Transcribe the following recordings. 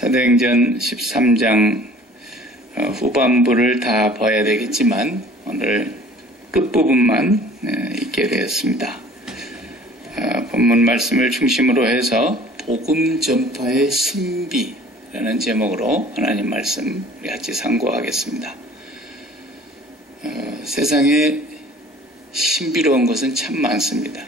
사도행전 13장 후반부를 다 봐야 되겠지만 오늘 끝부분만 읽게 되었습니다. 본문 말씀을 중심으로 해서 복음 전파의 신비라는 제목으로 하나님 말씀 우리 같이 상고하겠습니다. 세상에 신비로운 것은 참 많습니다.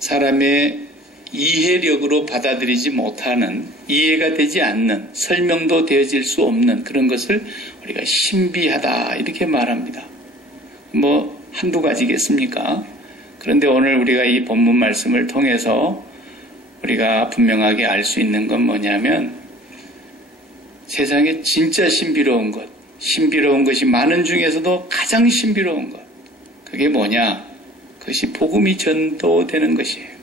사람의 이해력으로 받아들이지 못하는, 이해가 되지 않는, 설명도 되어질 수 없는 그런 것을 우리가 신비하다 이렇게 말합니다. 뭐 한두 가지겠습니까? 그런데 오늘 우리가 이 본문 말씀을 통해서 우리가 분명하게 알 수 있는 건 뭐냐면 세상에 진짜 신비로운 것, 신비로운 것이 많은 중에서도 가장 신비로운 것, 그게 뭐냐? 그것이 복음이 전도되는 것이에요.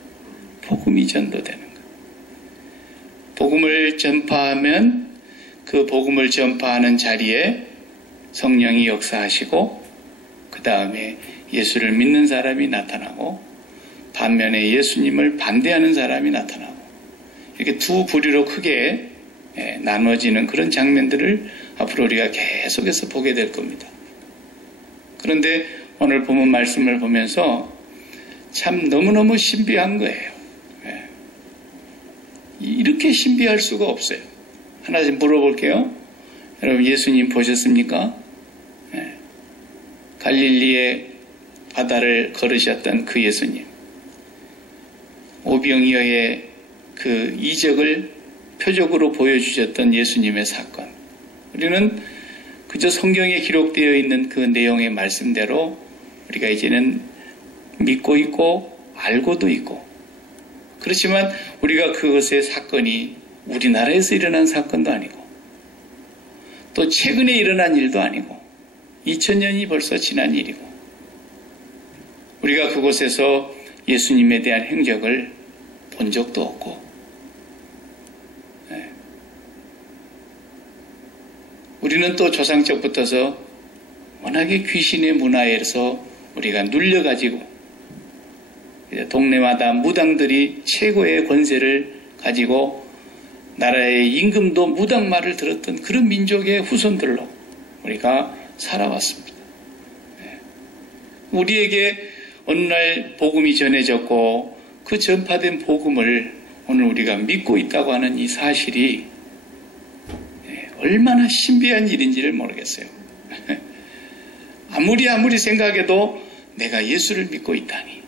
복음이 전도되는 것. 복음을 전파하면 그 복음을 전파하는 자리에 성령이 역사하시고 그 다음에 예수를 믿는 사람이 나타나고 반면에 예수님을 반대하는 사람이 나타나고 이렇게 두 부류로 크게 나눠지는 그런 장면들을 앞으로 우리가 계속해서 보게 될 겁니다. 그런데 오늘 본문 말씀을 보면서 참 너무너무 신비한 거예요. 이렇게 신비할 수가 없어요. 하나 좀 물어볼게요. 여러분 예수님 보셨습니까? 갈릴리의 바다를 걸으셨던 그 예수님, 오병이어의 그 이적을 표적으로 보여주셨던 예수님의 사건, 우리는 그저 성경에 기록되어 있는 그 내용의 말씀대로 우리가 이제는 믿고 있고 알고도 있고, 그렇지만 우리가 그것의 사건이 우리나라에서 일어난 사건도 아니고 또 최근에 일어난 일도 아니고 2000년이 벌써 지난 일이고 우리가 그곳에서 예수님에 대한 행적을 본 적도 없고 우리는 또 조상적부터서 워낙에 귀신의 문화에서 우리가 눌려가지고 동네마다 무당들이 최고의 권세를 가지고 나라의 임금도 무당 말을 들었던 그런 민족의 후손들로 우리가 살아왔습니다. 우리에게 어느 날 복음이 전해졌고 그 전파된 복음을 오늘 우리가 믿고 있다고 하는 이 사실이 얼마나 신비한 일인지를 모르겠어요. 아무리 생각해도 내가 예수를 믿고 있다니,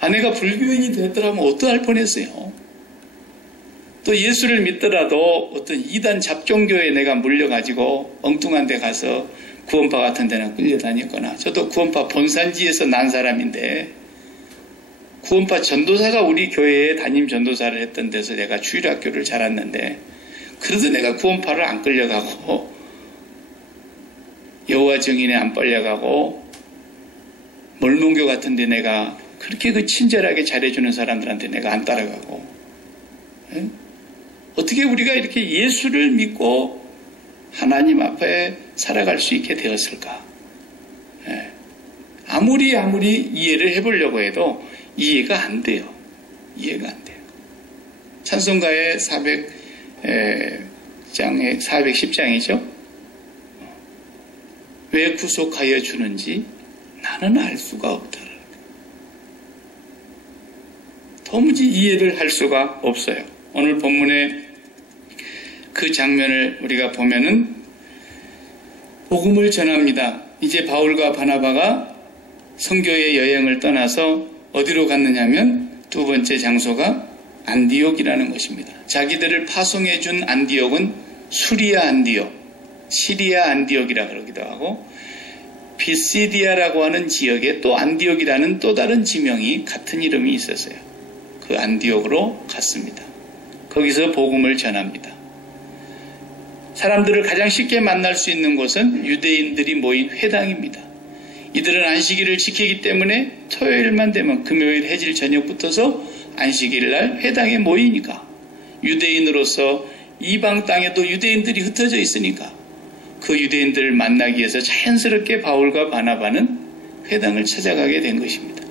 아내가 불교인이 됐더라면 어떠할 뻔했어요. 또 예수를 믿더라도 어떤 이단 잡종교에 내가 물려가지고 엉뚱한 데 가서 구원파 같은 데나 끌려다녔거나, 저도 구원파 본산지에서 난 사람인데 구원파 전도사가 우리 교회에 담임 전도사를 했던 데서 내가 주일학교를 잘 왔는데 그래도 내가 구원파를 안 끌려가고 여호와 증인에 안 빨려가고 몰몬교 같은 데 내가 그렇게 그 친절하게 잘해주는 사람들한테 내가 안 따라가고, 어떻게 우리가 이렇게 예수를 믿고 하나님 앞에 살아갈 수 있게 되었을까? 아무리 이해를 해보려고 해도 이해가 안 돼요. 이해가 안 돼요. 찬송가의 410장이죠. 왜 구속하여 주는지 나는 알 수가 없다. 도무지 이해를 할 수가 없어요. 오늘 본문의 그 장면을 우리가 보면은 복음을 전합니다. 이제 바울과 바나바가 선교의 여행을 떠나서 어디로 갔느냐면 두 번째 장소가 안디옥이라는 것입니다. 자기들을 파송해 준 안디옥은 수리아 안디옥, 시리아 안디옥이라 그러기도 하고 비시디아라고 하는 지역에 또 안디옥이라는 또 다른 지명이 같은 이름이 있었어요. 그 안디옥으로 갔습니다. 거기서 복음을 전합니다. 사람들을 가장 쉽게 만날 수 있는 곳은 유대인들이 모인 회당입니다. 이들은 안식일을 지키기 때문에 토요일만 되면 금요일 해질 저녁부터서 안식일 날 회당에 모이니까, 유대인으로서 이방 땅에도 유대인들이 흩어져 있으니까 그 유대인들을 만나기 위해서 자연스럽게 바울과 바나바는 회당을 찾아가게 된 것입니다.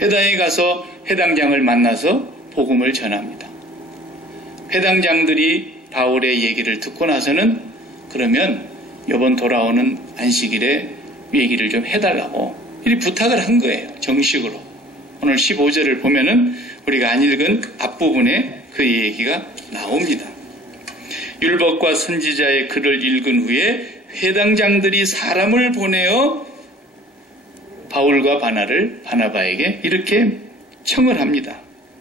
회당에 가서 회당장을 만나서 복음을 전합니다. 회당장들이 바울의 얘기를 듣고 나서는 그러면 이번 돌아오는 안식일에 얘기를 좀 해달라고 이렇게 부탁을 한 거예요. 정식으로. 오늘 15절을 보면은 우리가 안 읽은 앞부분에 그 얘기가 나옵니다. 율법과 선지자의 글을 읽은 후에 회당장들이 사람을 보내어 바울과 바나바에게 이렇게 청을 합니다.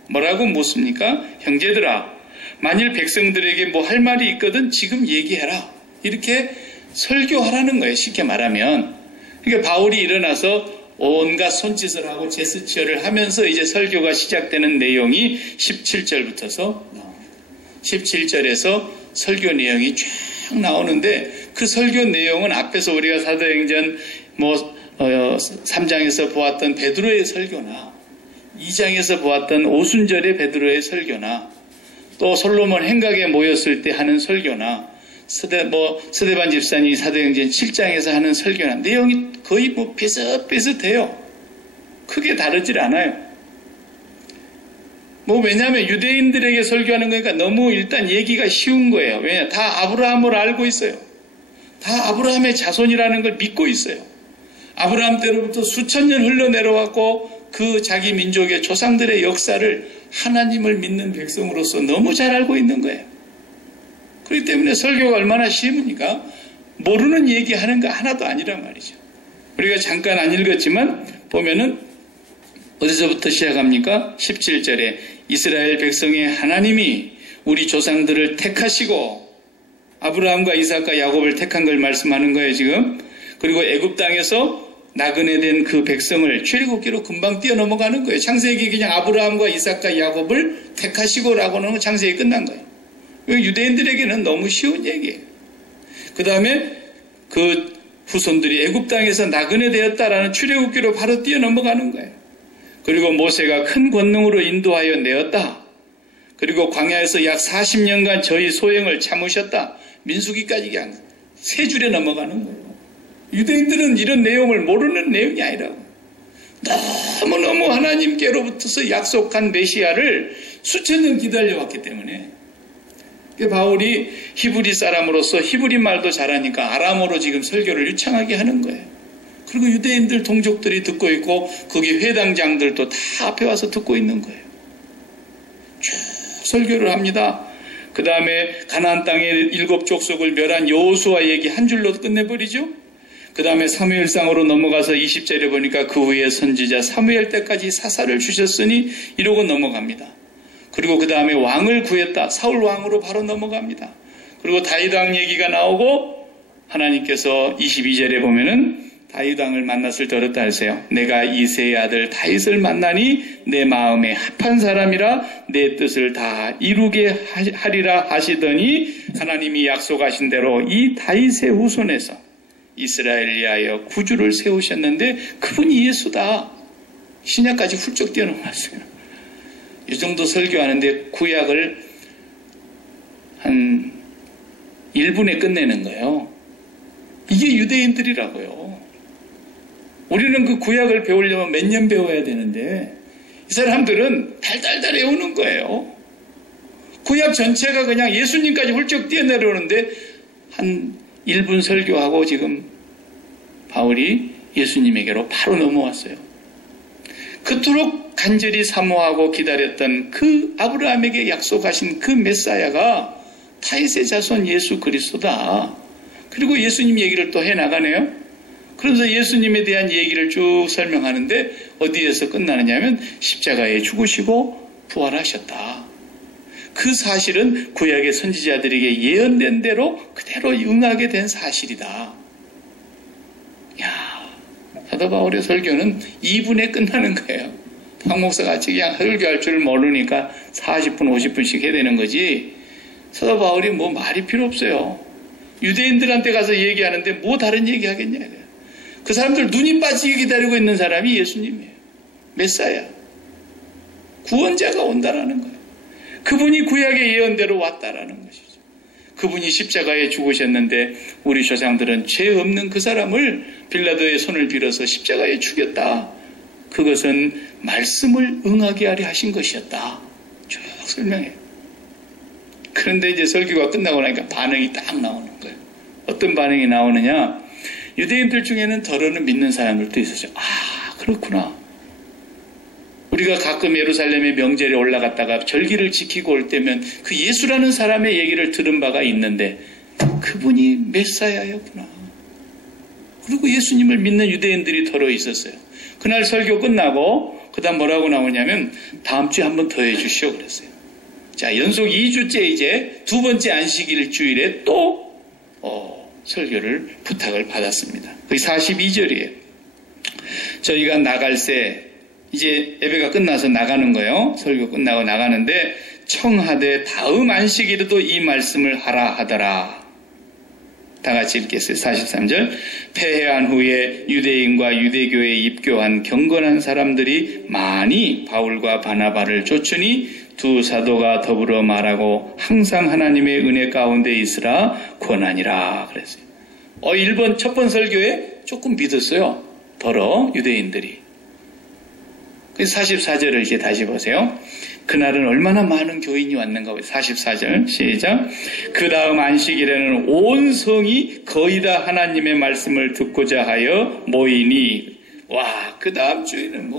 뭐라고 묻습니까? 형제들아, 만일 백성들에게 뭐 할 말이 있거든 지금 얘기해라. 이렇게 설교하라는 거예요. 쉽게 말하면. 그러니까 바울이 일어나서 온갖 손짓을 하고 제스처를 하면서 이제 설교가 시작되는 내용이 17절부터서 나옵니다. 17절에서 설교 내용이 쫙 나오는데 그 설교 내용은 앞에서 우리가 사도행전 3장에서 보았던 베드로의 설교나 2장에서 보았던 오순절의 베드로의 설교나 또 솔로몬 행각에 모였을 때 하는 설교나 스데반 집사님이 사도행전 7장에서 하는 설교나 내용이 거의 비슷비슷해요. 크게 다르질 않아요. 왜냐하면 유대인들에게 설교하는 거니까 너무 일단 얘기가 쉬운 거예요. 왜냐? 다 아브라함을 알고 있어요. 다 아브라함의 자손이라는 걸 믿고 있어요. 아브라함 때로부터 수천 년 흘러내려왔고 그 자기 민족의 조상들의 역사를 하나님을 믿는 백성으로서 너무 잘 알고 있는 거예요. 그렇기 때문에 설교가 얼마나 쉬우니까 모르는 얘기하는 거 하나도 아니란 말이죠. 우리가 잠깐 안 읽었지만 보면은 어디서부터 시작합니까? 17절에 이스라엘 백성의 하나님이 우리 조상들을 택하시고 아브라함과 이삭과 야곱을 택한 걸 말씀하는 거예요 지금. 그리고 애굽 땅에서 나그네 된 그 백성을 출애굽기로 금방 뛰어넘어가는 거예요. 창세기 그냥 아브라함과 이삭과 야곱을 택하시고라고는 창세기 끝난 거예요. 유대인들에게는 너무 쉬운 얘기예요. 그 다음에 그 후손들이 애굽 땅에서 나그네 되었다라는 출애굽기로 바로 뛰어넘어가는 거예요. 그리고 모세가 큰 권능으로 인도하여 내었다. 그리고 광야에서 약 40년간 저희 소행을 참으셨다. 민수기까지 그냥 세 줄에 넘어가는 거예요. 유대인들은 이런 내용을 모르는 내용이 아니라고. 너무너무 하나님께로부터서 약속한 메시아를 수천 년 기다려왔기 때문에 바울이 히브리 사람으로서 히브리 말도 잘하니까 아람어로 지금 설교를 유창하게 하는 거예요. 그리고 유대인들 동족들이 듣고 있고 거기 회당장들도 다 앞에 와서 듣고 있는 거예요. 쭉 설교를 합니다. 그 다음에 가나안 땅의 7 족속을 멸한 여호수아 얘기 한 줄로 끝내버리죠. 그 다음에 사무엘상으로 넘어가서 20절에 보니까 그 후에 선지자 사무엘 때까지 사사를 주셨으니 이러고 넘어갑니다. 그리고 그 다음에 왕을 구했다. 사울 왕으로 바로 넘어갑니다. 그리고 다윗 왕 얘기가 나오고 하나님께서 22절에 보면은 다윗 왕을 만났을 때 어떻다 하세요? 내가 이새의 아들 다윗을 만나니 내 마음에 합한 사람이라 내 뜻을 다 이루게 하리라 하시더니 하나님이 약속하신 대로 이 다윗의 후손에서 이스라엘을 위하여 구주를 세우셨는데 그분이 예수다. 신약까지 훌쩍 뛰어넘었어요. 이 정도 설교하는데 구약을 한 1분에 끝내는 거예요. 이게 유대인들이라고요. 우리는 그 구약을 배우려면 몇 년 배워야 되는데 이 사람들은 달달달 외우는 거예요. 구약 전체가 그냥 예수님까지 훌쩍 뛰어내려오는데 한 1분 설교하고 지금 바울이 예수님에게로 바로 넘어왔어요. 그토록 간절히 사모하고 기다렸던 그 아브라함에게 약속하신 그 메사야가 다윗의 자손 예수 그리스도다. 그리고 예수님 얘기를 또 해나가네요. 그러면서 예수님에 대한 얘기를 쭉 설명하는데 어디에서 끝나느냐 하면 십자가에 죽으시고 부활하셨다. 그 사실은 구약의 선지자들에게 예언된 대로 그대로 응하게 된 사실이다. 야, 사도 바울의 설교는 2분에 끝나는 거예요. 박 목사같이 그냥 설교할 줄 모르니까 40분, 50분씩 해야 되는 거지. 사도 바울이 뭐 말이 필요 없어요. 유대인들한테 가서 얘기하는데 뭐 다른 얘기 하겠냐. 그 사람들 눈이 빠지게 기다리고 있는 사람이 예수님이에요. 메사야. 구원자가 온다라는 거예요. 그분이 구약의 예언대로 왔다라는 것이죠. 그분이 십자가에 죽으셨는데 우리 조상들은 죄 없는 그 사람을 빌라도의 손을 빌어서 십자가에 죽였다. 그것은 말씀을 응하게 하려 하신 것이었다. 설명해요. 그런데 이제 설교가 끝나고 나니까 반응이 딱 나오는 거예요. 어떤 반응이 나오느냐? 유대인들 중에는 더러는 믿는 사람들도 있었어요. 아, 그렇구나. 우리가 가끔 예루살렘의 명절에 올라갔다가 절기를 지키고 올 때면 그 예수라는 사람의 얘기를 들은 바가 있는데 그분이 메사야였구나. 그리고 예수님을 믿는 유대인들이 더러 있었어요. 그날 설교 끝나고 그 다음 뭐라고 나오냐면 다음 주에 한 번 더 해주시오 그랬어요. 자, 연속 2주째 이제 두 번째 안식일 주일에 또 설교를 부탁을 받았습니다. 그게 42절이에요. 저희가 나갈 새 이제 예배가 끝나서 나가는 거예요. 설교 끝나고 나가는데 청하되 다음 안식일에도 이 말씀을 하라 하더라. 다 같이 읽겠어요. 43절. 폐해한 후에 유대인과 유대교에 입교한 경건한 사람들이 많이 바울과 바나바를 쫓으니 두 사도가 더불어 말하고 항상 하나님의 은혜 가운데 있으라 권하니라 그랬어요. 1번 첫 번 설교에 조금 믿었어요. 더러 유대인들이. 44절을 이제 다시 보세요. 그날은 얼마나 많은 교인이 왔는가. 44절 시작. 그 다음 안식일에는 온 성이 거의 다 하나님의 말씀을 듣고자 하여 모이니 와, 그 다음 주에는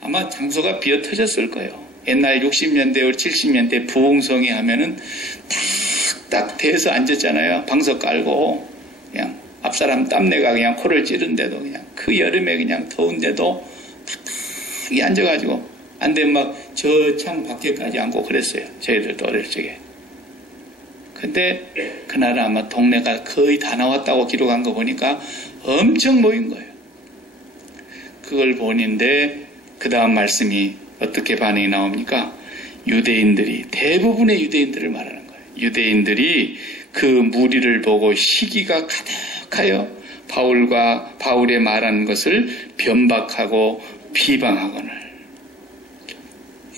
아마 장소가 비어 터졌을 거예요. 옛날 60년대 70년대 부흥성이 하면은 딱 대서 앉았잖아요. 방석 깔고 그냥 앞사람 땀내가 그냥 코를 찌른데도 그냥 그 여름에 그냥 더운데도 탁탁이 앉아가지고 안 되면 막 저 창 밖에까지 앉고 그랬어요. 저희들도 어릴 적에. 근데 그날은 아마 동네가 거의 다 나왔다고 기록한 거 보니까 엄청 모인 거예요. 그걸 보는데 그 다음 말씀이 어떻게 반응이 나옵니까? 유대인들이, 대부분의 유대인들을 말하는 거예요. 유대인들이 그 무리를 보고 시기가 가득하여 바울의 말하는 것을 변박하고 비방하거늘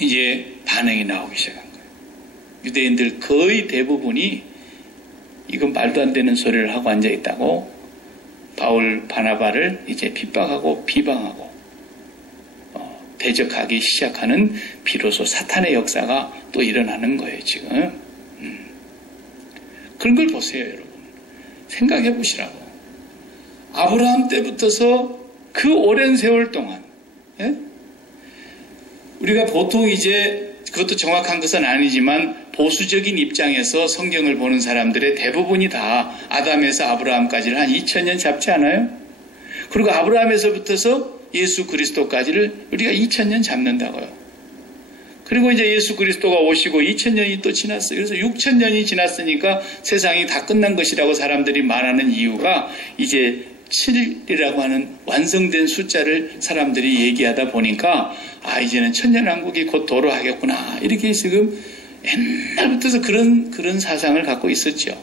이제 반응이 나오기 시작한 거예요. 유대인들 거의 대부분이 이건 말도 안 되는 소리를 하고 앉아있다고 바울 바나바를 이제 핍박하고 비방하고 대적하기 시작하는 비로소 사탄의 역사가 또 일어나는 거예요, 지금. 그런 걸 보세요, 여러분. 생각해 보시라고. 아브라함 때부터서 그 오랜 세월 동안, 예? 우리가 보통 이제 그것도 정확한 것은 아니지만 보수적인 입장에서 성경을 보는 사람들의 대부분이 다 아담에서 아브라함까지를 한 2000년 잡지 않아요? 그리고 아브라함에서부터서 예수 그리스도까지를 우리가 2000년 잡는다고요. 그리고 이제 예수 그리스도가 오시고 2000년이 또 지났어요. 그래서 6000년이 지났으니까 세상이 다 끝난 것이라고 사람들이 말하는 이유가 이제 7이라고 하는 완성된 숫자를 사람들이 얘기하다 보니까 이제는 천년왕국이 곧 도래하겠구나. 이렇게 지금 옛날부터 그런 사상을 갖고 있었죠.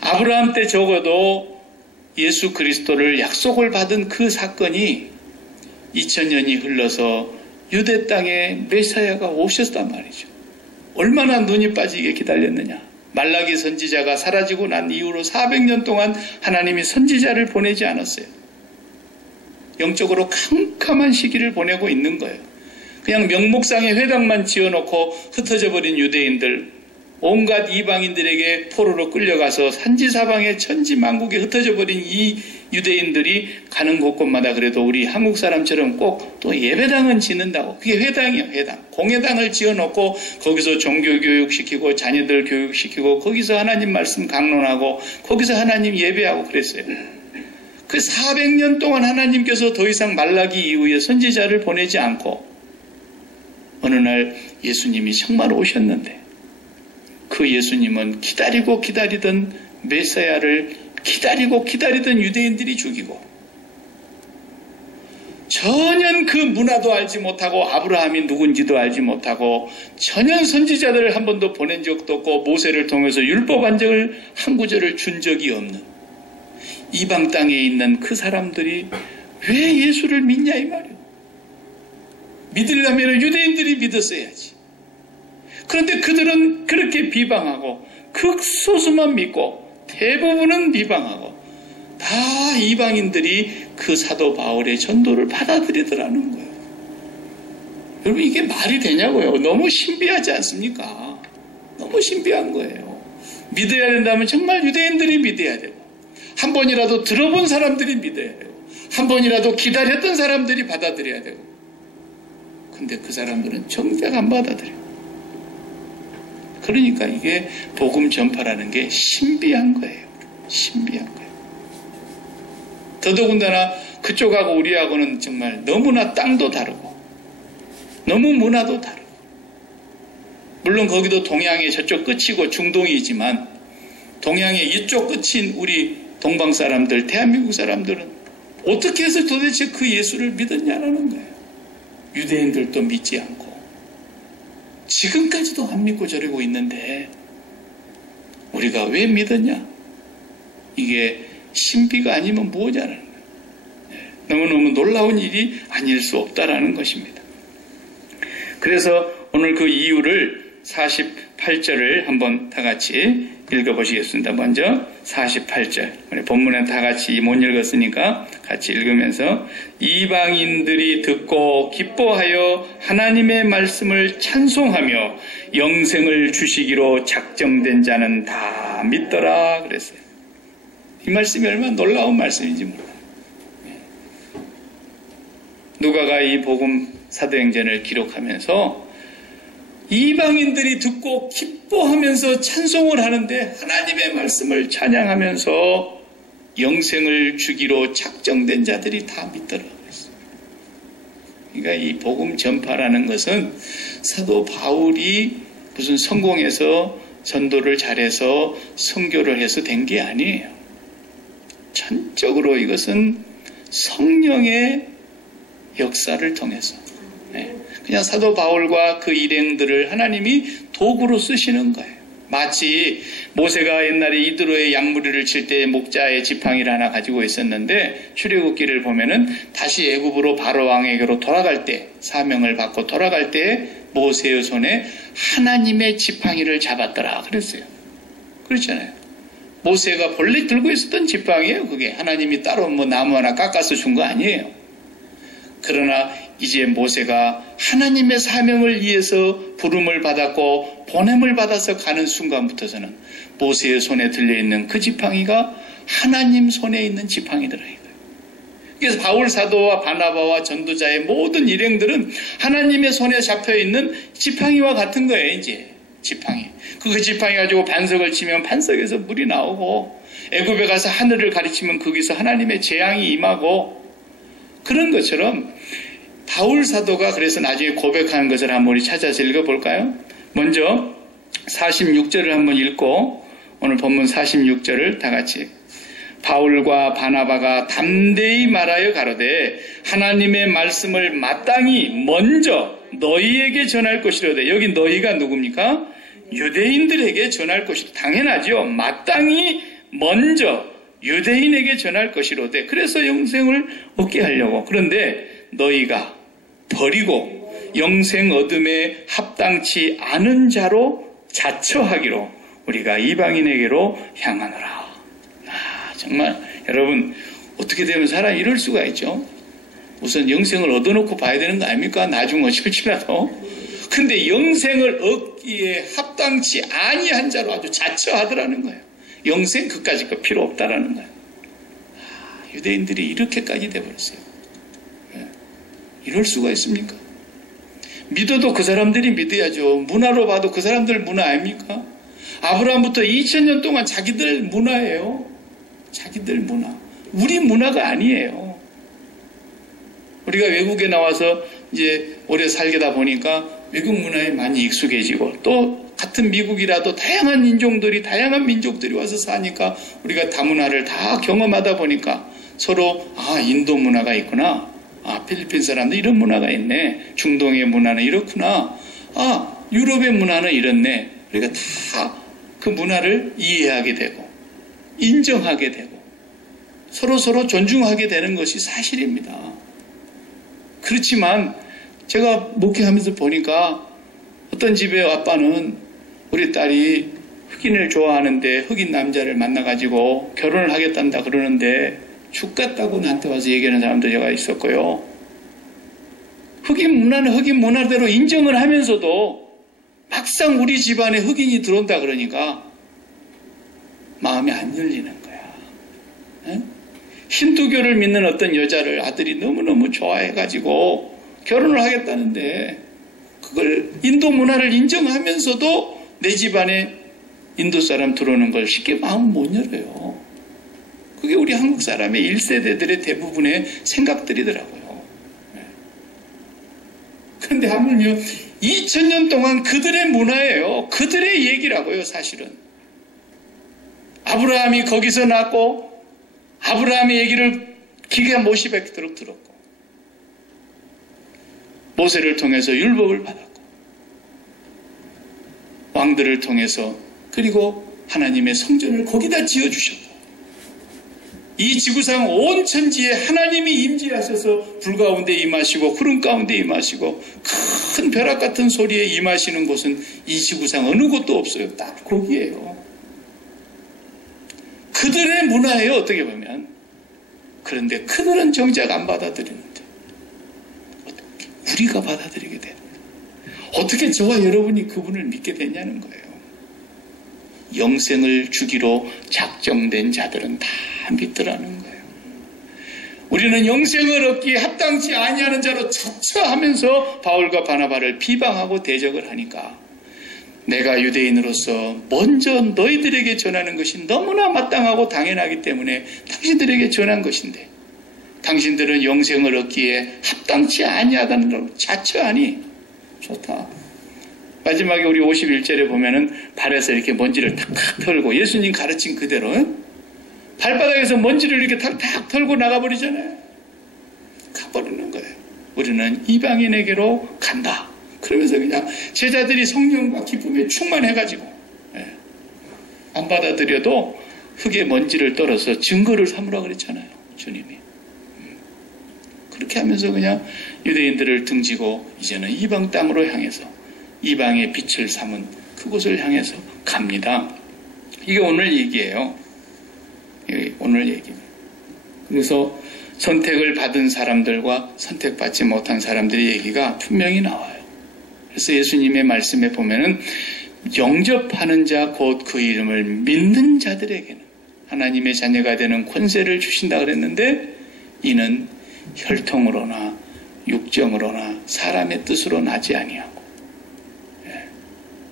아브라함 때 적어도 예수 그리스도를 약속을 받은 그 사건이 2000년이 흘러서 유대 땅에 메사야가 오셨단 말이죠. 얼마나 눈이 빠지게 기다렸느냐. 말라기 선지자가 사라지고 난 이후로 400년 동안 하나님이 선지자를 보내지 않았어요. 영적으로 캄캄한 시기를 보내고 있는 거예요. 그냥 명목상의 회당만 지어놓고 흩어져 버린 유대인들, 온갖 이방인들에게 포로로 끌려가서 산지사방의 천지만국에 흩어져 버린 이 유대인들이 가는 곳곳마다 그래도 우리 한국 사람처럼 꼭 또 예배당은 짓는다고. 그게 회당이에요, 회당. 공회당을 지어놓고 거기서 종교교육 시키고 자녀들 교육시키고 거기서 하나님 말씀 강론하고 거기서 하나님 예배하고 그랬어요. 그 400년 동안 하나님께서 더 이상 말라기 이후에 선지자를 보내지 않고 어느 날 예수님이 정말 오셨는데 그 예수님은 기다리고 기다리던 메사야를 기다리고 기다리던 유대인들이 죽이고 전혀 그 문화도 알지 못하고 아브라함이 누군지도 알지 못하고 전혀 선지자들을 한 번도 보낸 적도 없고 모세를 통해서 율법 한적을 한 구절을 준 적이 없는 이방 땅에 있는 그 사람들이 왜 예수를 믿냐 이 말이에요. 믿으려면 유대인들이 믿었어야지. 그런데 그들은 그렇게 비방하고 극소수만 믿고 대부분은 비방하고 다 이방인들이 그 사도 바울의 전도를 받아들이더라는 거예요. 여러분 이게 말이 되냐고요. 너무 신비하지 않습니까? 너무 신비한 거예요. 믿어야 된다면 정말 유대인들이 믿어야 되고 한 번이라도 들어본 사람들이 믿어야 되고 한 번이라도 기다렸던 사람들이 받아들여야 되고 근데 그 사람들은 정작 안 받아들여요. 그러니까 이게 복음 전파라는 게 신비한 거예요. 신비한 거예요. 더더군다나 그쪽하고 우리하고는 정말 너무나 땅도 다르고 너무 문화도 다르고 물론 거기도 동양의 저쪽 끝이고 중동이지만 동양의 이쪽 끝인 우리 동방 사람들, 대한민국 사람들은 어떻게 해서 도대체 그 예수를 믿었냐라는 거예요. 유대인들도 믿지 않고 지금까지도 안 믿고 저러고 있는데 우리가 왜 믿었냐? 이게 신비가 아니면 뭐냐라는 거예요. 너무너무 놀라운 일이 아닐 수 없다라는 것입니다. 그래서 오늘 그 이유를 48절을 한번 다 같이 읽어보시겠습니다. 먼저 48절. 우리 본문에 다 같이 못 읽었으니까 같이 읽으면서 이방인들이 듣고 기뻐하여 하나님의 말씀을 찬송하며 영생을 주시기로 작정된 자는 다 믿더라 그랬어요. 이 말씀이 얼마나 놀라운 말씀인지 몰라요. 누가가 이 복음 사도행전을 기록하면서 이방인들이 듣고 기뻐하면서 찬송을 하는데 하나님의 말씀을 찬양하면서 영생을 주기로 작정된 자들이 다 믿더라 그랬어요. 그러니까 이 복음 전파라는 것은 사도 바울이 무슨 성공해서 전도를 잘해서 선교를 해서 된 게 아니에요. 전적으로 이것은 성령의 역사를 통해서 그냥 사도 바울과 그 일행들을 하나님이 도구로 쓰시는 거예요. 마치 모세가 옛날에 이드로의 양무리를 칠 때 목자의 지팡이를 하나 가지고 있었는데 출애굽기를 보면은 다시 애굽으로 바로 왕에게로 돌아갈 때 사명을 받고 돌아갈 때 모세의 손에 하나님의 지팡이를 잡았더라 그랬어요. 그렇잖아요. 모세가 본래 들고 있었던 지팡이에요. 그게 하나님이 따로 뭐 나무 하나 깎아서 준 거 아니에요. 그러나 이제 모세가 하나님의 사명을 위해서 부름을 받았고 보냄을 받아서 가는 순간부터서는 모세의 손에 들려있는 그 지팡이가 하나님 손에 있는 지팡이더라. 그래서 바울 사도와 바나바와 전도자의 모든 일행들은 하나님의 손에 잡혀있는 지팡이와 같은 거예요. 이제 지팡이. 그 지팡이 가지고 반석을 치면 반석에서 물이 나오고 애굽에 가서 하늘을 가리치면 거기서 하나님의 재앙이 임하고 그런 것처럼 바울 사도가 그래서 나중에 고백하는 것을 한번 우리 찾아서 읽어볼까요? 먼저 46절을 한번 읽고 오늘 본문 46절을 다 같이 바울과 바나바가 담대히 말하여 가로되 하나님의 말씀을 마땅히 먼저 너희에게 전할 것이로되 여기 너희가 누굽니까? 유대인들에게 전할 것이다. 당연하죠. 마땅히 먼저 유대인에게 전할 것이로되 그래서 영생을 얻게 하려고. 그런데 너희가 버리고 영생 얻음에 합당치 않은 자로 자처하기로 우리가 이방인에게로 향하노라. 정말 여러분 어떻게 되면 사람이 이럴 수가 있죠. 우선 영생을 얻어놓고 봐야 되는 거 아닙니까? 나중 어쩔지라도. 근데 영생을 얻기에 합당치 아니한 자로 아주 자처하더라는 거예요. 영생 그까짓 거 필요 없다라는 거예요. 유대인들이 이렇게까지 돼버렸어요. 이럴 수가 있습니까? 믿어도 그 사람들이 믿어야죠. 문화로 봐도 그 사람들 문화 아닙니까? 아브라함부터 2000년 동안 자기들 문화예요. 자기들 문화. 우리 문화가 아니에요. 우리가 외국에 나와서 이제 오래 살게다 보니까 외국 문화에 많이 익숙해지고 또 같은 미국이라도 다양한 인종들이 다양한 민족들이 와서 사니까 우리가 다문화를 다 경험하다 보니까 서로 인도 문화가 있구나. 필리핀 사람들 이런 문화가 있네. 중동의 문화는 이렇구나. 유럽의 문화는 이렇네. 우리가 다 그 문화를 이해하게 되고 인정하게 되고 서로 존중하게 되는 것이 사실입니다. 그렇지만 제가 목회하면서 보니까 어떤 집의 아빠는 우리 딸이 흑인을 좋아하는데 흑인 남자를 만나가지고 결혼을 하겠단다 그러는데 죽겠다고 나한테 와서 얘기하는 사람도 제가 있었고요. 흑인 문화는 흑인 문화대로 인정을 하면서도 막상 우리 집안에 흑인이 들어온다 그러니까 마음이 안 열리는 거야. 에? 힌두교를 믿는 어떤 여자를 아들이 너무너무 좋아해가지고 결혼을 하겠다는데 그걸 인도 문화를 인정하면서도 내 집안에 인도 사람 들어오는 걸 쉽게 마음 못 열어요. 그게 우리 한국 사람의 1세대들의 대부분의 생각들이더라고요. 그런데 하물며 2000년 동안 그들의 문화예요. 그들의 얘기라고요, 사실은. 아브라함이 거기서 낳고 아브라함의 얘기를 기가 못이 뵙도록 들었고 모세를 통해서 율법을 받았고 왕들을 통해서 그리고 하나님의 성전을 거기다 지어주셨고 이 지구상 온 천지에 하나님이 임재하셔서 불 가운데 임하시고 구름 가운데 임하시고 큰 벼락 같은 소리에 임하시는 곳은 이 지구상 어느 곳도 없어요. 딱 거기에요. 그들의 문화예요, 어떻게 보면. 그런데 그들은 정작 안 받아들이는데 어떻게 우리가 받아들이게 되는 거예요. 어떻게 저와 여러분이 그분을 믿게 되냐는 거예요. 영생을 주기로 작정된 자들은 다 믿더라는 거예요. 우리는 영생을 얻기에 합당치 아니하는 자로 처처하면서 바울과 바나바를 비방하고 대적을 하니까 내가 유대인으로서 먼저 너희들에게 전하는 것이 너무나 마땅하고 당연하기 때문에 당신들에게 전한 것인데 당신들은 영생을 얻기에 합당치 아니하다는 걸 자처하니 좋다. 마지막에 우리 51절에 보면은 발에서 이렇게 먼지를 탁탁 털고 예수님 가르친 그대로 발바닥에서 먼지를 이렇게 탁탁 털고 나가버리잖아요. 가버리는 거예요. 우리는 이방인에게로 간다. 그러면서 그냥 제자들이 성령과 기쁨에 충만해가지고 안 받아들여도 흙에 먼지를 떨어서 증거를 삼으라 그랬잖아요. 주님이. 그렇게 하면서 그냥 유대인들을 등지고 이제는 이방 땅으로 향해서 이방의 빛을 삼은 그곳을 향해서 갑니다. 이게 오늘 얘기예요. 오늘 얘기. 그래서 선택을 받은 사람들과 선택받지 못한 사람들의 얘기가 분명히 나와요. 그래서 예수님의 말씀에 보면은 영접하는 자 곧 그 이름을 믿는 자들에게는 하나님의 자녀가 되는 권세를 주신다 그랬는데 이는 혈통으로나 육정으로나 사람의 뜻으로 나지 아니하고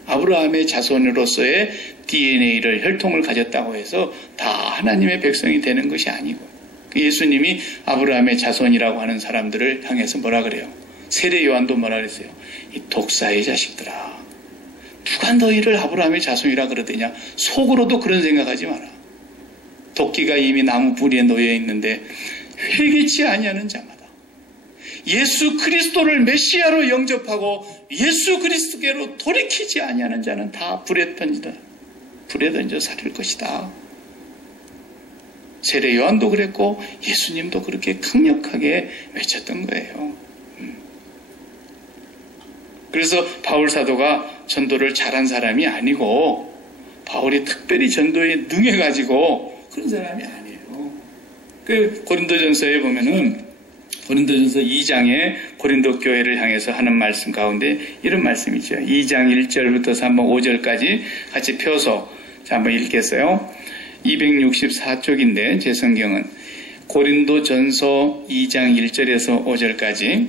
아브라함의 자손으로서의 DNA를 혈통을 가졌다고 해서 다 하나님의 백성이 되는 것이 아니고 예수님이 아브라함의 자손이라고 하는 사람들을 향해서 뭐라 그래요? 세례 요한도 뭐라 그랬어요? 이 독사의 자식들아 누가 너희를 아브라함의 자손이라 그러더냐? 속으로도 그런 생각하지 마라. 도끼가 이미 나무 뿌리에 놓여 있는데 회개치 아니하는 자마다 예수 그리스도를 메시아로 영접하고 예수 그리스도께로 돌이키지 아니하는 자는 다 불에 던져 살릴 것이다. 세례 요한도 그랬고 예수님도 그렇게 강력하게 외쳤던 거예요. 그래서 바울 사도가 전도를 잘한 사람이 아니고 바울이 특별히 전도에 능해가지고 그런 사람이 아니에요. 그 고린도전서에 보면은 고린도전서 2장에 고린도 교회를 향해서 하는 말씀 가운데 이런 말씀이죠. 2장 1절부터 한번 5절까지 같이 펴서 한번 읽겠어요. 264쪽인데 제 성경은 고린도전서 2장 1절에서 5절까지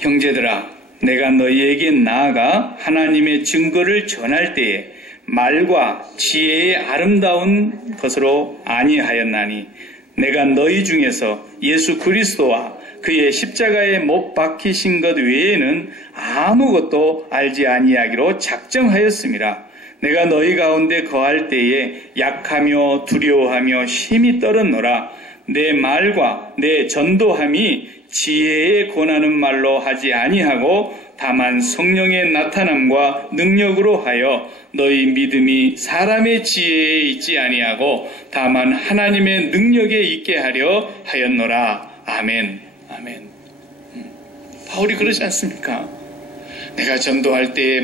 형제들아 내가 너희에게 나아가 하나님의 증거를 전할 때에 말과 지혜의 아름다운 것으로 아니하였나니 내가 너희 중에서 예수 그리스도와 그의 십자가에 못 박히신 것 외에는 아무것도 알지 아니하기로 작정하였음이라. 내가 너희 가운데 거할 때에 약하며 두려워하며 힘이 떨었노라. 내 말과 내 전도함이 지혜에 권하는 말로 하지 아니하고 다만 성령의 나타남과 능력으로 하여 너희 믿음이 사람의 지혜에 있지 아니하고 다만 하나님의 능력에 있게 하려 하였노라. 아멘. 아멘. 바울이 그러지 않습니까? 내가 전도할 때의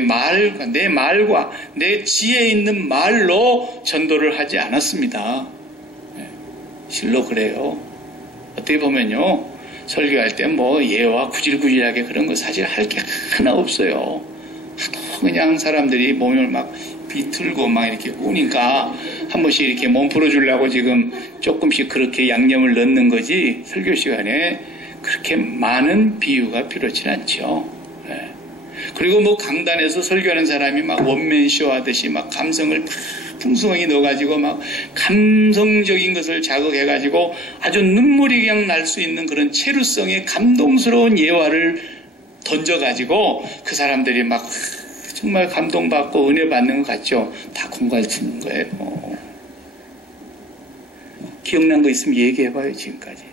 내 말과 내 지혜 있는 말로 전도를 하지 않았습니다. 실로 그래요. 어떻게 보면요. 설교할 때 뭐 예와 구질구질하게 그런 거 사실 할 게 하나 없어요. 하도 그냥 사람들이 몸을 막 비틀고 막 이렇게 우니까 한 번씩 이렇게 몸 풀어주려고 지금 조금씩 그렇게 양념을 넣는 거지, 설교 시간에 그렇게 많은 비유가 필요치 않죠. 네. 그리고 뭐 강단에서 설교하는 사람이 막 원맨쇼 하듯이 막 감성을 막 풍성하게 넣어가지고 막 감성적인 것을 자극해가지고 아주 눈물이 그냥 날 수 있는 그런 체류성의 감동스러운 예화를 던져가지고 그 사람들이 막 정말 감동받고 은혜 받는 것 같죠. 다 공갈치는 거예요. 기억난 거 있으면 얘기해봐요. 지금까지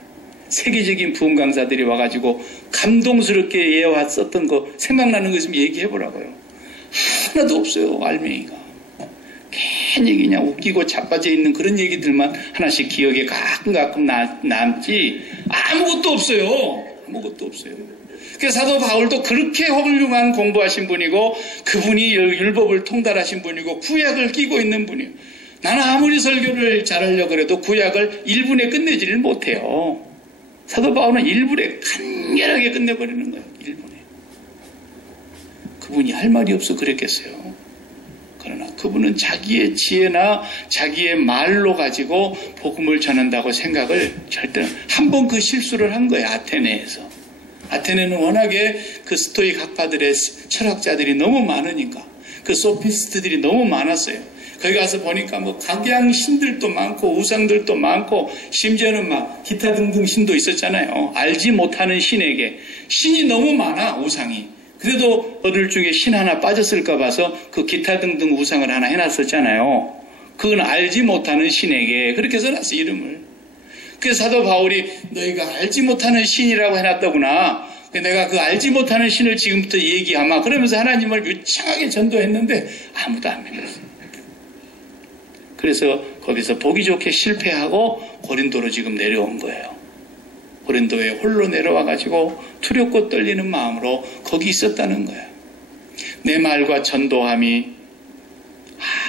세계적인 부흥 강사들이 와가지고 감동스럽게 예화 썼던 거 생각나는 거 있으면 얘기해보라고요. 하나도 없어요. 알맹이가 괜히 그냥 웃기고 자빠져 있는 그런 얘기들만 하나씩 기억에 가끔 남지 아무것도 없어요. 아무것도 없어요. 그래서 사도 바울도 그렇게 훌륭한 공부하신 분이고, 그분이 율법을 통달하신 분이고, 구약을 끼고 있는 분이에요. 나는 아무리 설교를 잘하려고 해도 구약을 1분에 끝내지를 못해요. 사도 바울은 1분에 간결하게 끝내버리는 거예요. 1분에. 그분이 할 말이 없어 그랬겠어요. 그러나 그분은 자기의 지혜나 자기의 말로 가지고 복음을 전한다고 생각을 절대, 한 번 그 실수를 한 거예요. 아테네에서. 아테네는 워낙에 그 스토익 학파들의 철학자들이 너무 많으니까, 그 소피스트들이 너무 많았어요. 거기 가서 보니까 뭐 각양 신들도 많고 우상들도 많고, 심지어는 막 기타 등등 신도 있었잖아요. 알지 못하는 신에게 신이 너무 많아, 우상이. 그래도 어들 중에 신 하나 빠졌을까 봐서 그 기타 등등 우상을 하나 해놨었잖아요. 그건 알지 못하는 신에게 그렇게 써놨어, 이름을. 그래서 사도 바울이 너희가 알지 못하는 신이라고 해놨더구나. 내가 그 알지 못하는 신을 지금부터 얘기하마. 그러면서 하나님을 유창하게 전도했는데 아무도 안 믿었어요. 그래서 거기서 보기 좋게 실패하고 고린도로 지금 내려온 거예요. 고린도에 홀로 내려와가지고 두렵고 떨리는 마음으로 거기 있었다는 거예요. 내 말과 전도함이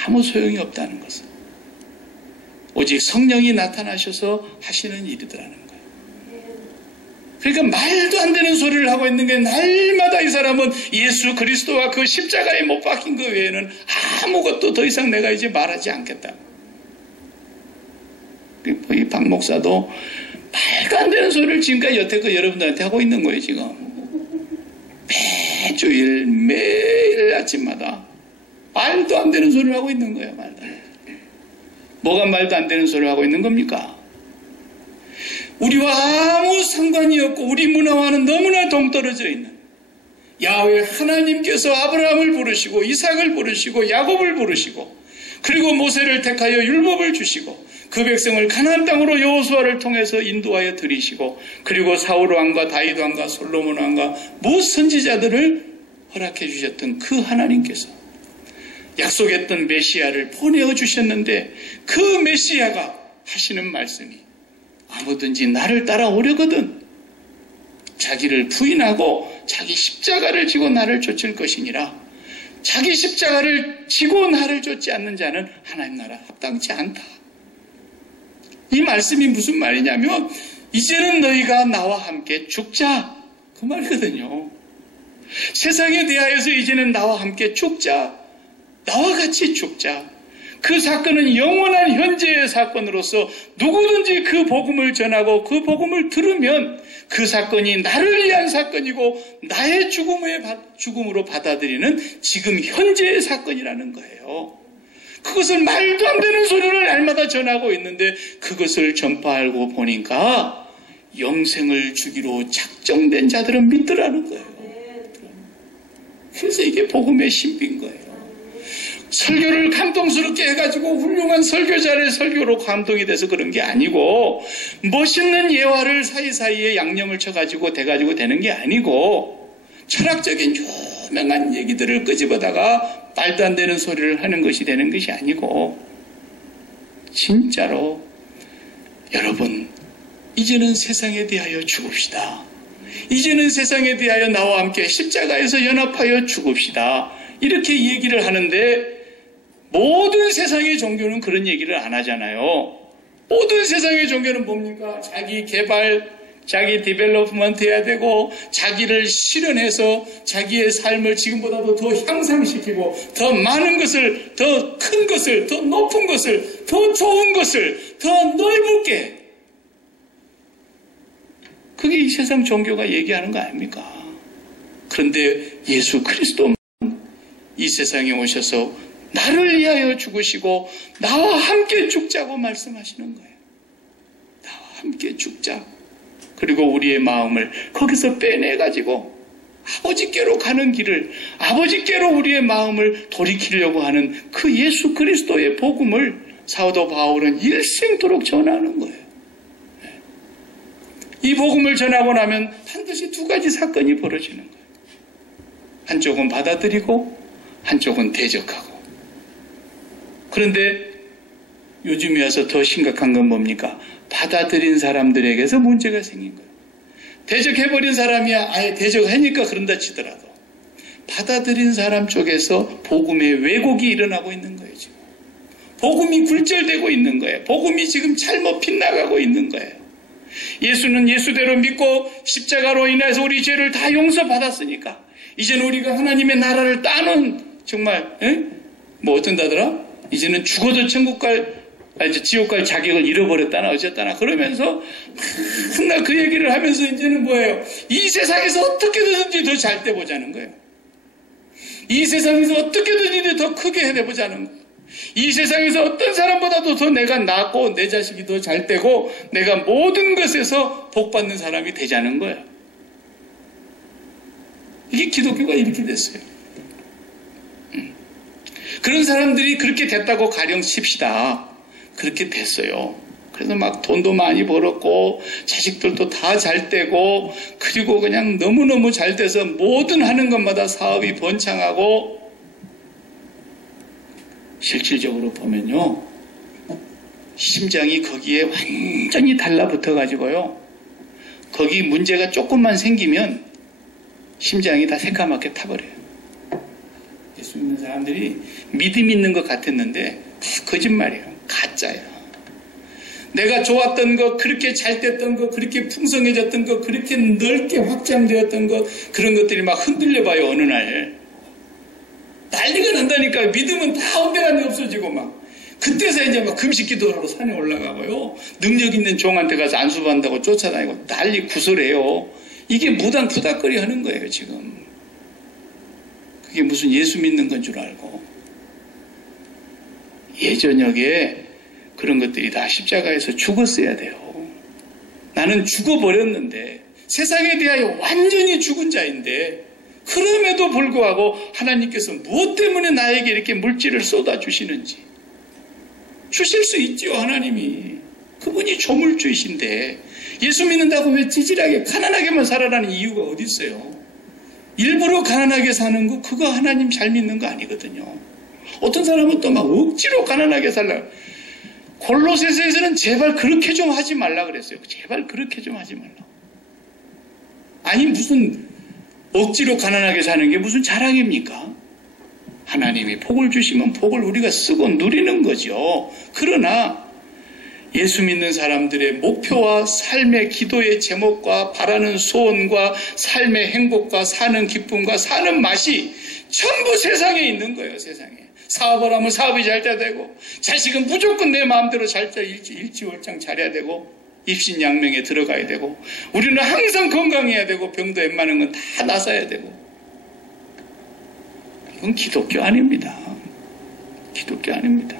아무 소용이 없다는 것은 오직 성령이 나타나셔서 하시는 일이더라는 거예요. 그러니까 말도 안 되는 소리를 하고 있는 게, 날마다 이 사람은 예수 그리스도와 그 십자가에 못 박힌 것 외에는 아무것도 더 이상 내가 이제 말하지 않겠다. 이 박 목사도 말도 안 되는 소리를 지금까지 여태껏 여러분들한테 하고 있는 거예요. 지금 매주일 매일 아침마다 말도 안 되는 소리를 하고 있는 거예요. 말도 안 되는. 뭐가 말도 안 되는 소리를 하고 있는 겁니까? 우리와 아무 상관이 없고 우리 문화와는 너무나 동떨어져 있는 야훼 하나님께서 아브라함을 부르시고 이삭을 부르시고 야곱을 부르시고, 그리고 모세를 택하여 율법을 주시고 그 백성을 가나안 땅으로 여호수아를 통해서 인도하여 들이시고, 그리고 사울 왕과 다윗 왕과 솔로몬 왕과 무엇 선지자들을 허락해 주셨던 그 하나님께서 약속했던 메시아를 보내어 주셨는데, 그 메시아가 하시는 말씀이 아무든지 나를 따라오려거든 자기를 부인하고 자기 십자가를 지고 나를 쫓을 것이니라. 자기 십자가를 지고 나를 쫓지 않는 자는 하나님 나라 합당치 않다. 이 말씀이 무슨 말이냐면, 이제는 너희가 나와 함께 죽자, 그 말이거든요. 세상에 대하여서 이제는 나와 함께 죽자, 나와 같이 죽자. 그 사건은 영원한 현재의 사건으로서 누구든지 그 복음을 전하고 그 복음을 들으면 그 사건이 나를 위한 사건이고 나의 죽음으로 받아들이는 지금 현재의 사건이라는 거예요. 그것을 말도 안 되는 소리를 날마다 전하고 있는데, 그것을 전파하고 보니까 영생을 주기로 작정된 자들은 믿더라는 거예요. 그래서 이게 복음의 신비인 거예요. 설교를 감동스럽게 해가지고 훌륭한 설교자의 설교로 감동이 돼서 그런 게 아니고, 멋있는 예화를 사이사이에 양념을 쳐가지고 돼가지고 되는 게 아니고, 철학적인 유명한 얘기들을 끄집어다가 말도 안 되는 소리를 하는 것이 되는 것이 아니고, 진짜로 여러분, 이제는 세상에 대하여 죽읍시다. 이제는 세상에 대하여 나와 함께 십자가에서 연합하여 죽읍시다. 이렇게 얘기를 하는데, 모든 세상의 종교는 그런 얘기를 안 하잖아요. 모든 세상의 종교는 뭡니까? 자기 개발, 자기 디벨롭먼트 해야 되고 자기를 실현해서 자기의 삶을 지금보다도 더 향상시키고 더 많은 것을, 더 큰 것을, 더 높은 것을, 더 좋은 것을, 더 넓게. 그게 이 세상 종교가 얘기하는 거 아닙니까? 그런데 예수 그리스도만 이 세상에 오셔서 나를 위하여 죽으시고 나와 함께 죽자고 말씀하시는 거예요. 나와 함께 죽자. 그리고 우리의 마음을 거기서 빼내가지고 아버지께로 가는 길을, 아버지께로 우리의 마음을 돌이키려고 하는 그 예수 그리스도의 복음을 사도 바울은 일생토록 전하는 거예요. 이 복음을 전하고 나면 반드시 두 가지 사건이 벌어지는 거예요. 한쪽은 받아들이고 한쪽은 대적하고. 그런데 요즘에 와서 더 심각한 건 뭡니까? 받아들인 사람들에게서 문제가 생긴 거예요. 대적해버린 사람이야 아예 대적하니까 그런다 치더라도 받아들인 사람 쪽에서 복음의 왜곡이 일어나고 있는 거예요. 지금 복음이 굴절되고 있는 거예요. 복음이 지금 잘못 빗나가고 있는 거예요. 예수는 예수대로 믿고 십자가로 인해서 우리 죄를 다 용서받았으니까 이제는 우리가 하나님의 나라를 따는 정말 뭐 어쩐다더라? 이제는 죽어도 천국 갈 지옥 갈 자격을 잃어버렸다나 어쨌다나 그러면서 맨날 그 얘기를 하면서 이제는 뭐예요? 이 세상에서 어떻게든지 더 잘 돼보자는 거예요. 이 세상에서 어떻게든지 더 크게 해내보자는 거예요. 이 세상에서 어떤 사람보다도 더 내가 낫고 내 자식이 더 잘 되고 내가 모든 것에서 복받는 사람이 되자는 거예요. 이게 기독교가 이렇게 됐어요. 그런 사람들이 그렇게 됐다고 가령 칩시다. 그렇게 됐어요. 그래서 막 돈도 많이 벌었고 자식들도 다 잘 되고 그리고 그냥 너무너무 잘 돼서 뭐든 하는 것마다 사업이 번창하고 실질적으로 보면요. 심장이 거기에 완전히 달라붙어 가지고요. 거기 문제가 조금만 생기면 심장이 다 새까맣게 타버려요. 예수 믿는 사람들이 믿음 있는 것 같았는데 다 거짓말이에요. 가짜예요. 내가 좋았던 것, 그렇게 잘 됐던 것, 그렇게 풍성해졌던 것, 그렇게 넓게 확장되었던 것, 그런 것들이 막 흔들려봐요. 어느 날 난리가 난다니까. 믿음은 다 온데간데 없어지고 막 그때서 이제 막 금식기도하러 산에 올라가고요. 능력 있는 종한테 가서 안수받는다고 쫓아다니고 난리 구설해요. 이게 무당 푸닥거리 하는 거예요 지금. 그게 무슨 예수 믿는 건 줄 알고. 예전역에 그런 것들이 다 십자가에서 죽었어야 돼요. 나는 죽어버렸는데 세상에 대하여 완전히 죽은 자인데 그럼에도 불구하고 하나님께서 무엇 때문에 나에게 이렇게 물질을 쏟아주시는지 주실 수 있지요. 하나님이 그분이 조물주이신데 예수 믿는다고 왜 찌질하게 가난하게만 살아라는 이유가 어디 있어요. 일부러 가난하게 사는 거 그거 하나님 잘 믿는 거 아니거든요. 어떤 사람은 또 막 억지로 가난하게 살라. 골로새서에서는 제발 그렇게 좀 하지 말라 그랬어요. 제발 그렇게 좀 하지 말라. 아니 무슨 억지로 가난하게 사는 게 무슨 자랑입니까? 하나님이 복을 주시면 복을 우리가 쓰고 누리는 거죠. 그러나 예수 믿는 사람들의 목표와 삶의 기도의 제목과 바라는 소원과 삶의 행복과 사는 기쁨과 사는 맛이 전부 세상에 있는 거예요. 세상에. 사업을 하면 사업이 잘 돼야 되고 자식은 무조건 내 마음대로 잘 일지월장 잘해야 되고 입신양명에 들어가야 되고 우리는 항상 건강해야 되고 병도 웬만한 건 다 나서야 되고 이건 기독교 아닙니다. 기독교 아닙니다.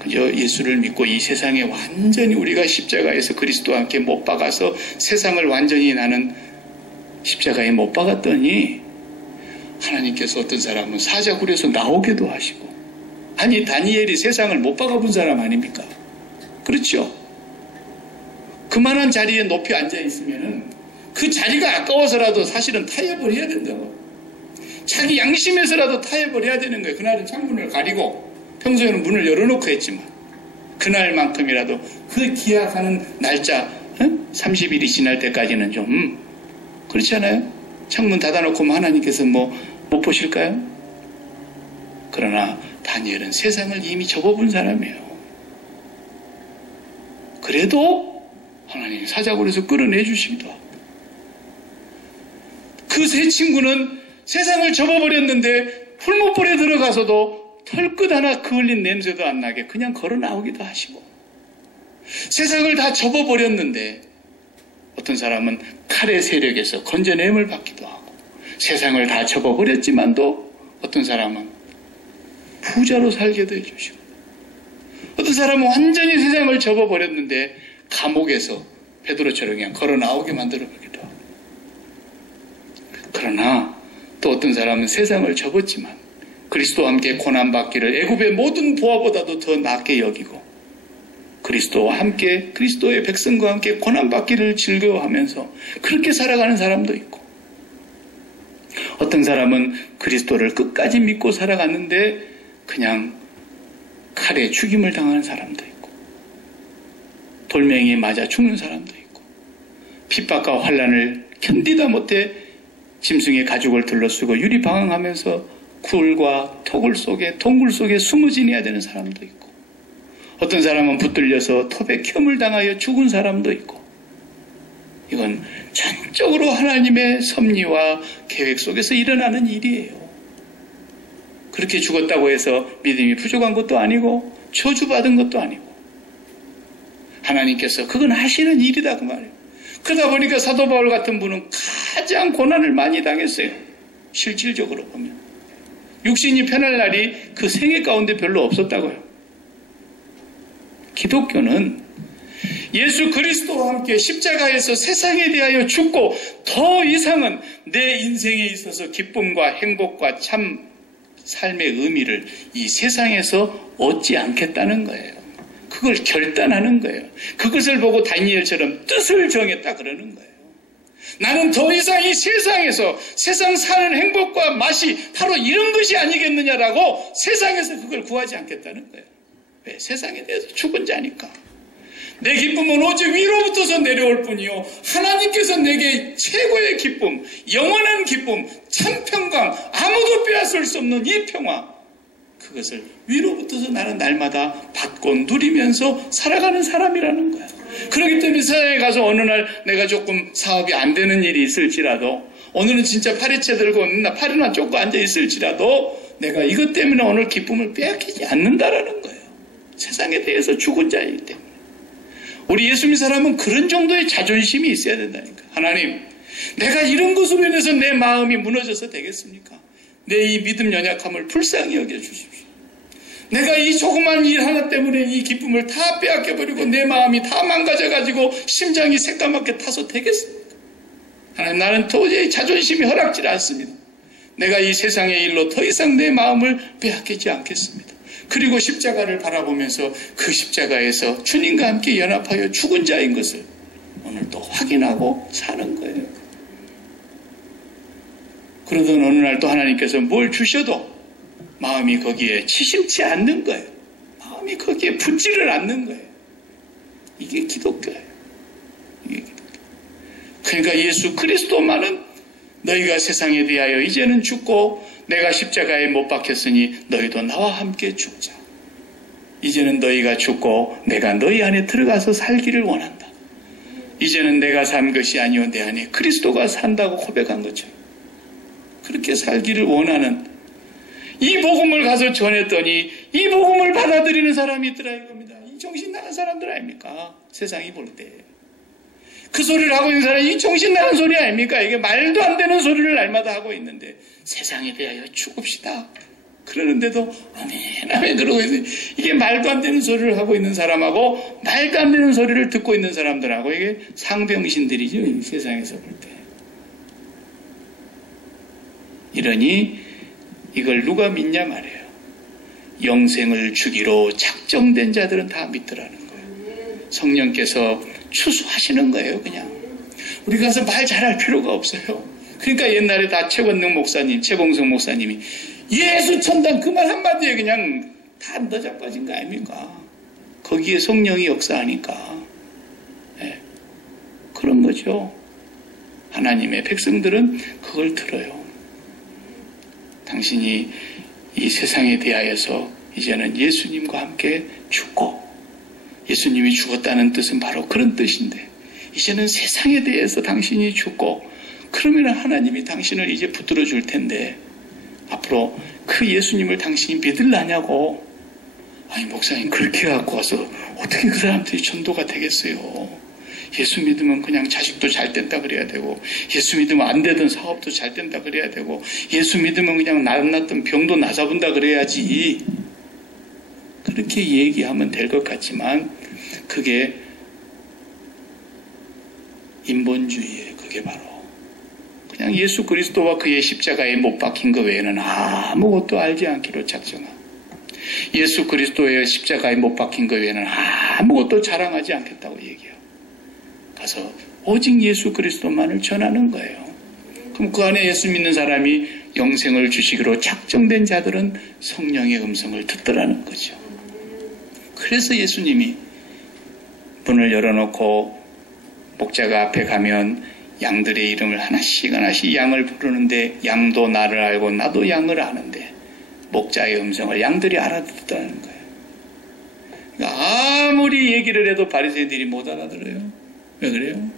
그저 예수를 믿고 이 세상에 완전히 우리가 십자가에서 그리스도와 함께 못 박아서 세상을 완전히 나는 십자가에 못 박았더니 하나님께서 어떤 사람은 사자굴에서 나오게도 하시고 아니 다니엘이 세상을 못 박아본 사람 아닙니까? 그렇죠? 그만한 자리에 높이 앉아있으면 그 자리가 아까워서라도 사실은 타협을 해야 된다고. 자기 양심에서라도 타협을 해야 되는 거예요. 그날은 창문을 가리고 평소에는 문을 열어놓고 했지만 그날만큼이라도 그 기약하는 날짜 30일이 지날 때까지는 좀 그렇지 않아요? 창문 닫아놓고 하나님께서 못 보실까요? 그러나 다니엘은 세상을 이미 접어본 사람이에요. 그래도 하나님이 사자굴에서 끌어내 주시기도 하고, 그 세 친구는 세상을 접어버렸는데 풀무불에 들어가서도 털끝 하나 그을린 냄새도 안 나게 그냥 걸어 나오기도 하시고, 세상을 다 접어버렸는데 어떤 사람은 칼의 세력에서 건져냄을 받기도 하고, 세상을 다 접어버렸지만도 어떤 사람은 부자로 살게도 해주시고, 어떤 사람은 완전히 세상을 접어버렸는데 감옥에서 베드로처럼 그냥 걸어 나오게 만들어보기도 하고, 그러나 또 어떤 사람은 세상을 접었지만 그리스도와 함께 고난받기를 애굽의 모든 보화보다도 더 낫게 여기고, 그리스도와 함께, 그리스도의 백성과 함께 고난받기를 즐거워하면서 그렇게 살아가는 사람도 있고, 어떤 사람은 그리스도를 끝까지 믿고 살아갔는데 그냥 칼에 죽임을 당하는 사람도 있고, 돌멩이에 맞아 죽는 사람도 있고, 핍박과 환난을 견디다 못해 짐승의 가죽을 둘러쓰고 유리방황하면서 굴과 토굴 속에, 동굴 속에 숨어 지내야 되는 사람도 있고, 어떤 사람은 붙들려서 톱에 켬을 당하여 죽은 사람도 있고, 이건 전적으로 하나님의 섭리와 계획 속에서 일어나는 일이에요. 그렇게 죽었다고 해서 믿음이 부족한 것도 아니고 저주받은 것도 아니고, 하나님께서 그건 하시는 일이다 그 말이에요. 그러다 보니까 사도 바울 같은 분은 가장 고난을 많이 당했어요. 실질적으로 보면 육신이 편할 날이 그 생애 가운데 별로 없었다고요. 기독교는 예수 그리스도와 함께 십자가에서 세상에 대하여 죽고 더 이상은 내 인생에 있어서 기쁨과 행복과 참 삶의 의미를 이 세상에서 얻지 않겠다는 거예요. 그걸 결단하는 거예요. 그것을 보고 다니엘처럼 뜻을 정했다 그러는 거예요. 나는 더 이상 이 세상에서 세상 사는 행복과 맛이 바로 이런 것이 아니겠느냐라고 세상에서 그걸 구하지 않겠다는 거예요. 왜? 세상에 대해서 죽은 자니까. 내 기쁨은 오직 위로부터서 내려올 뿐이요, 하나님께서 내게 최고의 기쁨, 영원한 기쁨, 참 평강, 아무도 빼앗을 수 없는 이 평화, 그것을 위로부터서 나는 날마다 받고 누리면서 살아가는 사람이라는 거야. 그렇기 때문에 세상에 가서 어느 날 내가 조금 사업이 안 되는 일이 있을지라도, 오늘은 진짜 파리채 들고 팔이나 쫓고 앉아 있을지라도 내가 이것 때문에 오늘 기쁨을 빼앗기지 않는다라는 거예요. 세상에 대해서 죽은 자이기 때문에. 우리 예수 믿는 사람은 그런 정도의 자존심이 있어야 된다니까. 하나님, 내가 이런 것으로 인해서 내 마음이 무너져서 되겠습니까? 내 이 믿음 연약함을 불쌍히 여겨주십시오. 내가 이 조그만 일 하나 때문에 이 기쁨을 다 빼앗겨버리고 내 마음이 다 망가져가지고 심장이 새까맣게 타서 되겠습니까? 하나님, 나는 도저히 자존심이 허락지 않습니다. 내가 이 세상의 일로 더 이상 내 마음을 빼앗기지 않겠습니다. 그리고 십자가를 바라보면서 그 십자가에서 주님과 함께 연합하여 죽은 자인 것을 오늘 또 확인하고 사는 거예요. 그러던 어느 날 또 하나님께서 뭘 주셔도 마음이 거기에 치심치 않는 거예요. 마음이 거기에 붙지를 않는 거예요. 이게 기독교예요. 이게 기독교. 그러니까 예수 그리스도만은 너희가 세상에 대하여 이제는 죽고 내가 십자가에 못 박혔으니 너희도 나와 함께 죽자. 이제는 너희가 죽고 내가 너희 안에 들어가서 살기를 원한다. 이제는 내가 산 것이 아니오 내 안에 그리스도가 산다고 고백한 것처럼 그렇게 살기를 원하는 이 복음을 가서 전했더니 이 복음을 받아들이는 사람이 있더라 이겁니다. 이 정신 나간 사람들 아닙니까? 세상이 볼 때. 그 소리를 하고 있는 사람이 이 정신 나간 소리 아닙니까? 이게 말도 안 되는 소리를 날마다 하고 있는데 세상에 대하여 죽읍시다. 그러는데도 아멘 그러고 있어요. 이게 말도 안 되는 소리를 하고 있는 사람하고 말도 안 되는 소리를 듣고 있는 사람들하고 이게 상병신들이죠. 이 세상에서 볼 때. 이러니 이걸 누가 믿냐 말이에요. 영생을 주기로 작정된 자들은 다 믿더라는 거예요. 성령께서 추수하시는 거예요. 그냥 우리가 가서 말 잘할 필요가 없어요. 그러니까 옛날에 다 최원능 목사님, 최봉성 목사님이 예수 천당 그 말 한마디에 그냥 다 너자빠진 거 아닙니까? 거기에 성령이 역사하니까. 네. 그런 거죠. 하나님의 백성들은 그걸 들어요. 당신이 이 세상에 대하여서 이제는 예수님과 함께 죽고 예수님이 죽었다는 뜻은 바로 그런 뜻인데 이제는 세상에 대해서 당신이 죽고 그러면 하나님이 당신을 이제 붙들어 줄 텐데 앞으로 그 예수님을 당신이 믿을라냐고. 아니 목사님 그렇게 갖고 와서 어떻게 그 사람들이 전도가 되겠어요. 예수 믿으면 그냥 자식도 잘 된다 그래야 되고 예수 믿으면 안 되던 사업도 잘 된다 그래야 되고 예수 믿으면 그냥 났던 병도 나서본다 그래야지. 그렇게 얘기하면 될 것 같지만 그게 인본주의예요. 그게 바로 그냥 예수 그리스도와 그의 십자가에 못 박힌 것 외에는 아무것도 알지 않기로 작정하고 예수 그리스도의 십자가에 못 박힌 것 외에는 아무것도 자랑하지 않겠다고 얘기해요. 가서 오직 예수 그리스도만을 전하는 거예요. 그럼 그 안에 예수 믿는 사람이 영생을 주시기로 작정된 자들은 성령의 음성을 듣더라는 거죠. 그래서 예수님이 문을 열어놓고 목자가 앞에 가면 양들의 이름을 하나씩 양을 부르는데 양도 나를 알고 나도 양을 아는데 목자의 음성을 양들이 알아듣더라는 거예요. 그러니까 아무리 얘기를 해도 바리새인들이 못 알아들어요. 왜 그래요?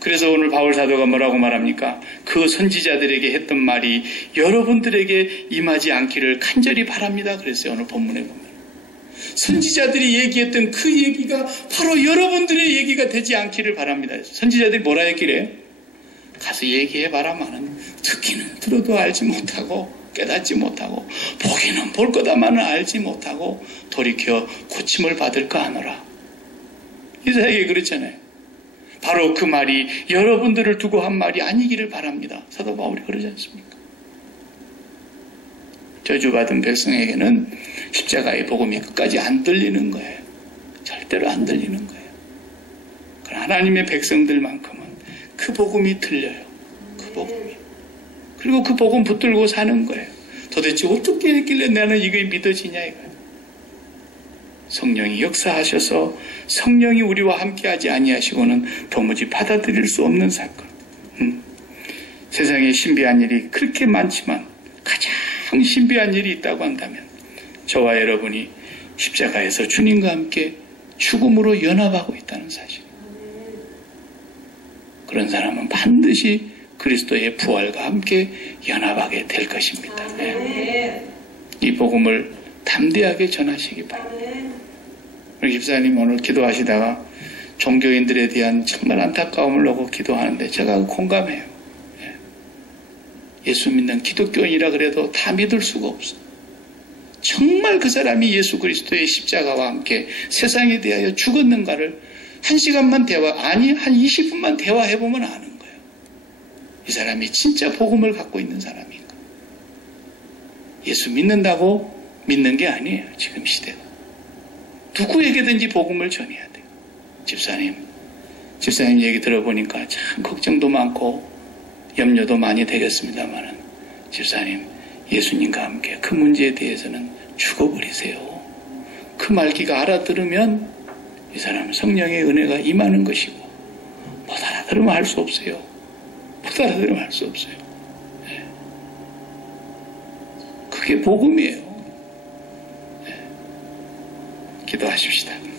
그래서 오늘 바울 사도가 뭐라고 말합니까? 그 선지자들에게 했던 말이 여러분들에게 임하지 않기를 간절히 바랍니다. 그랬어요. 오늘 본문에 보면. 선지자들이 얘기했던 그 얘기가 바로 여러분들의 얘기가 되지 않기를 바랍니다. 선지자들이 뭐라 했길래? 가서 얘기해봐라마는 듣기는 들어도 알지 못하고 깨닫지 못하고 보기는 볼 거다마는 알지 못하고 돌이켜 고침을 받을까 하노라. 이사야가 그랬잖아요. 바로 그 말이 여러분들을 두고 한 말이 아니기를 바랍니다. 사도 바울이 그러지 않습니까? 저주받은 백성에게는 십자가의 복음이 끝까지 안 들리는 거예요. 절대로 안 들리는 거예요. 그러나 하나님의 백성들만큼은 그 복음이 들려요. 그 복음이. 그리고 그 복음 붙들고 사는 거예요. 도대체 어떻게 했길래 나는 이게 믿어지냐 이거예요. 성령이 역사하셔서 성령이 우리와 함께하지 아니하시고는 도무지 받아들일 수 없는 사건. 세상에 신비한 일이 그렇게 많지만 가장 신비한 일이 있다고 한다면 저와 여러분이 십자가에서 주님과 함께 죽음으로 연합하고 있다는 사실. 그런 사람은 반드시 그리스도의 부활과 함께 연합하게 될 것입니다. 네. 이 복음을 담대하게 전하시기 바랍니다. 우리 집사님 오늘 기도하시다가 종교인들에 대한 정말 안타까움을 놓고 기도하는데 제가 공감해요. 예수 믿는 기독교인이라 그래도 다 믿을 수가 없어. 정말 그 사람이 예수 그리스도의 십자가와 함께 세상에 대하여 죽었는가를 1시간만 한 20분만 대화해보면 아는 거예요. 이 사람이 진짜 복음을 갖고 있는 사람인가. 예수 믿는다고 믿는 게 아니에요. 지금 시대가. 누구에게든지 복음을 전해야 돼요. 집사님 얘기 들어보니까 참 걱정도 많고 염려도 많이 되겠습니다만 집사님 예수님과 함께 그 문제에 대해서는 죽어버리세요. 그 말기가 알아들으면 이 사람은 성령의 은혜가 임하는 것이고 못 알아들으면 할 수 없어요. 못 알아들으면 할 수 없어요. 네. 그게 복음이에요. 네. 기도하십시다.